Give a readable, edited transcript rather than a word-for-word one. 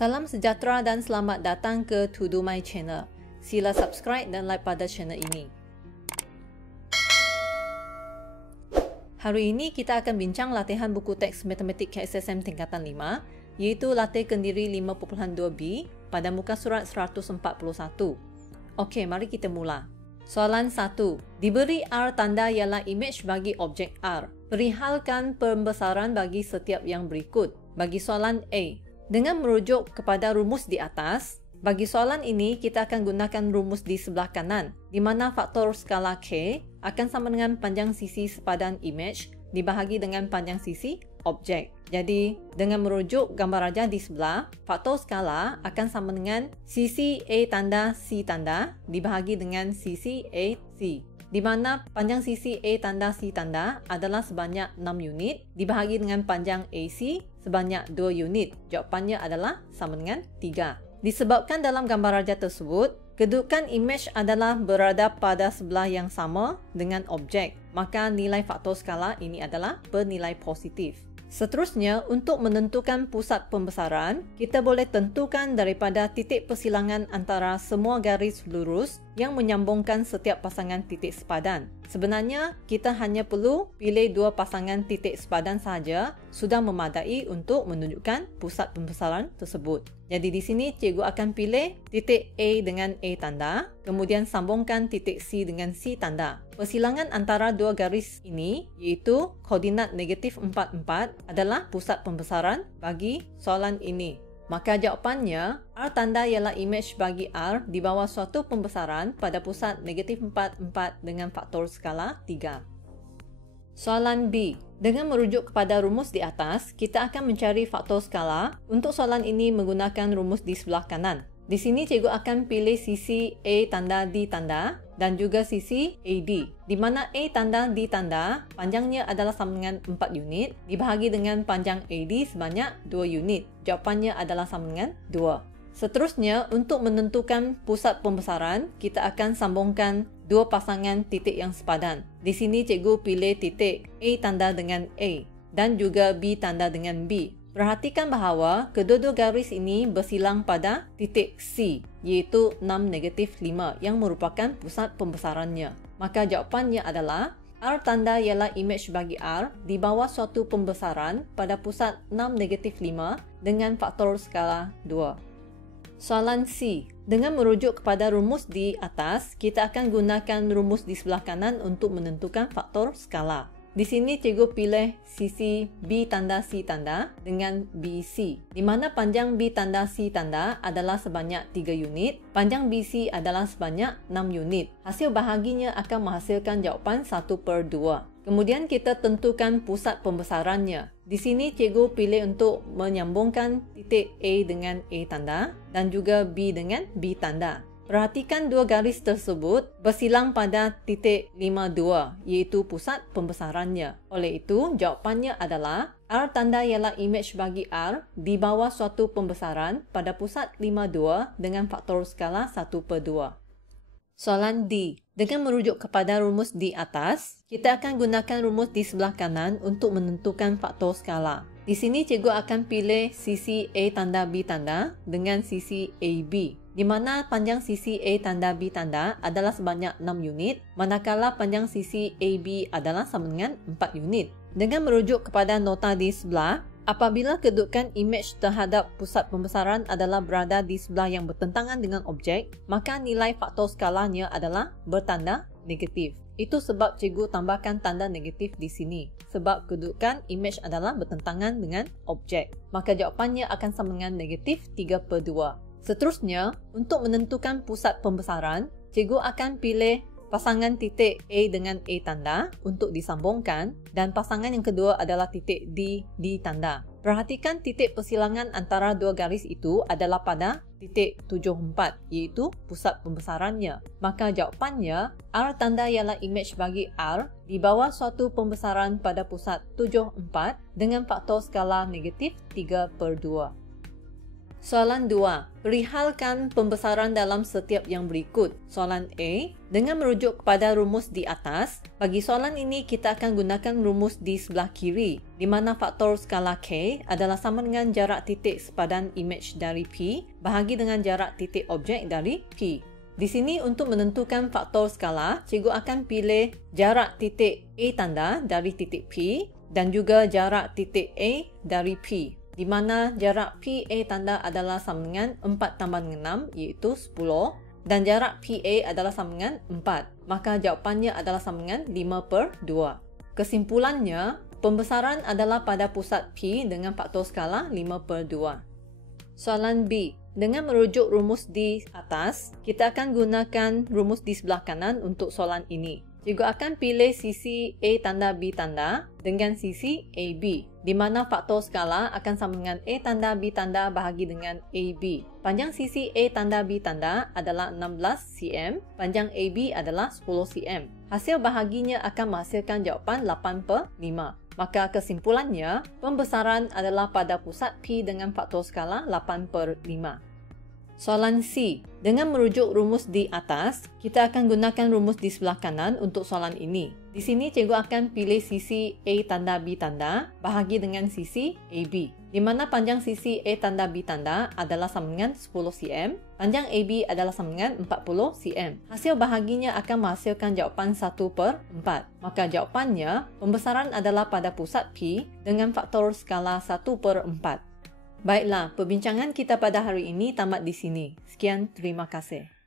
Salam sejahtera dan selamat datang ke To Do My Channel. Sila subscribe dan like pada channel ini. Hari ini kita akan bincang latihan buku teks Matematik KSSM tingkatan 5, iaitu latih kendiri 5.2b pada muka surat 141. Okey, mari kita mula. Soalan 1. Diberi R tanda ialah imej bagi objek R. Perihalkan pembesaran bagi setiap yang berikut. Bagi soalan A, dengan merujuk kepada rumus di atas, bagi soalan ini kita akan gunakan rumus di sebelah kanan, di mana faktor skala K akan sama dengan panjang sisi sepadan imej dibahagi dengan panjang sisi objek. Jadi, dengan merujuk gambar rajah di sebelah, faktor skala akan sama dengan sisi A tanda C tanda dibahagi dengan sisi AC, di mana panjang sisi A tanda C tanda adalah sebanyak 6 unit dibahagi dengan panjang AC sebanyak 2 unit. Jawapannya adalah sama dengan 3. Disebabkan dalam gambar rajah tersebut, kedudukan imej adalah berada pada sebelah yang sama dengan objek, maka nilai faktor skala ini adalah bernilai positif. Seterusnya, untuk menentukan pusat pembesaran, kita boleh tentukan daripada titik persilangan antara semua garis lurus yang menyambungkan setiap pasangan titik sepadan. Sebenarnya, kita hanya perlu pilih dua pasangan titik sepadan sahaja sudah memadai untuk menunjukkan pusat pembesaran tersebut. Jadi di sini cikgu akan pilih titik A dengan A tanda, kemudian sambungkan titik C dengan C tanda. Persilangan antara dua garis ini, iaitu koordinat negatif 4, 4 adalah pusat pembesaran bagi soalan ini. Maka jawapannya, R tanda ialah imej bagi R di bawah suatu pembesaran pada pusat negatif 4, 4 dengan faktor skala 3. Soalan B. Dengan merujuk kepada rumus di atas, kita akan mencari faktor skala. Untuk soalan ini menggunakan rumus di sebelah kanan. Di sini cikgu akan pilih sisi A tanda D tanda dan juga sisi AD, di mana A tanda D tanda panjangnya adalah sama dengan 4 unit dibahagi dengan panjang AD sebanyak 2 unit. Jawapannya adalah sama dengan 2. Seterusnya, untuk menentukan pusat pembesaran, kita akan sambungkan dua pasangan titik yang sepadan. Di sini cikgu pilih titik A tanda dengan A dan juga B tanda dengan B. Perhatikan bahawa kedua-dua garis ini bersilang pada titik C, iaitu 6, negatif 5 yang merupakan pusat pembesarannya. Maka jawapannya adalah R tanda ialah imej bagi R di bawah suatu pembesaran pada pusat 6, negatif 5 dengan faktor skala 2. Soalan C. Dengan merujuk kepada rumus di atas, kita akan gunakan rumus di sebelah kanan untuk menentukan faktor skala. Di sini cikgu pilih sisi B tanda C tanda dengan BC, di mana panjang B tanda C tanda adalah sebanyak 3 unit, panjang BC adalah sebanyak 6 unit. Hasil bahaginya akan menghasilkan jawapan 1/2. Kemudian kita tentukan pusat pembesarannya. Di sini cikgu pilih untuk menyambungkan titik A dengan A tanda dan juga B dengan B tanda. Perhatikan dua garis tersebut bersilang pada titik 52, iaitu pusat pembesarannya. Oleh itu, jawapannya adalah R tanda ialah imej bagi R di bawah suatu pembesaran pada pusat 52 dengan faktor skala 1/2. Soalan D. Dengan merujuk kepada rumus di atas, kita akan gunakan rumus di sebelah kanan untuk menentukan faktor skala. Di sini cikgu akan pilih sisi A tanda B tanda dengan sisi AB, di mana panjang sisi A tanda B tanda adalah sebanyak 6 unit, manakala panjang sisi AB adalah sama dengan 4 unit. Dengan merujuk kepada nota di sebelah, apabila kedudukan imej terhadap pusat pembesaran adalah berada di sebelah yang bertentangan dengan objek, maka nilai faktor skalanya adalah bertanda negatif. Itu sebab cikgu tambahkan tanda negatif di sini, sebab kedudukan imej adalah bertentangan dengan objek. Maka jawapannya akan sama dengan negatif 3/2. Seterusnya, untuk menentukan pusat pembesaran, cikgu akan pilih pasangan titik A dengan A tanda untuk disambungkan dan pasangan yang kedua adalah titik D tanda. Perhatikan titik persilangan antara dua garis itu adalah pada titik 74, iaitu pusat pembesarannya. Maka jawapannya, R tanda ialah imej bagi R di bawah suatu pembesaran pada pusat 74 dengan faktor skala negatif 3/2. Soalan 2. Perihalkan pembesaran dalam setiap yang berikut. Soalan A. Dengan merujuk kepada rumus di atas, bagi soalan ini kita akan gunakan rumus di sebelah kiri, di mana faktor skala K adalah sama dengan jarak titik sepadan imej dari P bahagi dengan jarak titik objek dari P. Di sini untuk menentukan faktor skala, cikgu akan pilih jarak titik A tanda dari titik P dan juga jarak titik A dari P, di mana jarak PA tanda adalah sama dengan 4 tambah dengan 6 iaitu 10 dan jarak PA adalah sama dengan 4. Maka jawapannya adalah sama dengan 5/2. Kesimpulannya, pembesaran adalah pada pusat P dengan faktor skala 5/2. Soalan B. Dengan merujuk rumus di atas, kita akan gunakan rumus di sebelah kanan untuk soalan ini. Cikgu akan pilih sisi A tanda B tanda dengan sisi AB, di mana faktor skala akan sama dengan A tanda B tanda bahagi dengan AB. Panjang sisi A tanda B tanda adalah 16 cm, panjang AB adalah 10 cm. Hasil bahaginya akan menghasilkan jawapan 8/5. Maka kesimpulannya, pembesaran adalah pada pusat P dengan faktor skala 8/5. Soalan C. Dengan merujuk rumus di atas, kita akan gunakan rumus di sebelah kanan untuk soalan ini. Di sini cikgu akan pilih sisi A tanda B tanda bahagi dengan sisi AB, di mana panjang sisi A tanda B tanda adalah sama dengan 10 cm, panjang AB adalah sama dengan 40 cm. Hasil bahaginya akan menghasilkan jawapan 1/4. Maka jawapannya, pembesaran adalah pada pusat P dengan faktor skala 1/4. Baiklah, perbincangan kita pada hari ini tamat di sini. Sekian, terima kasih.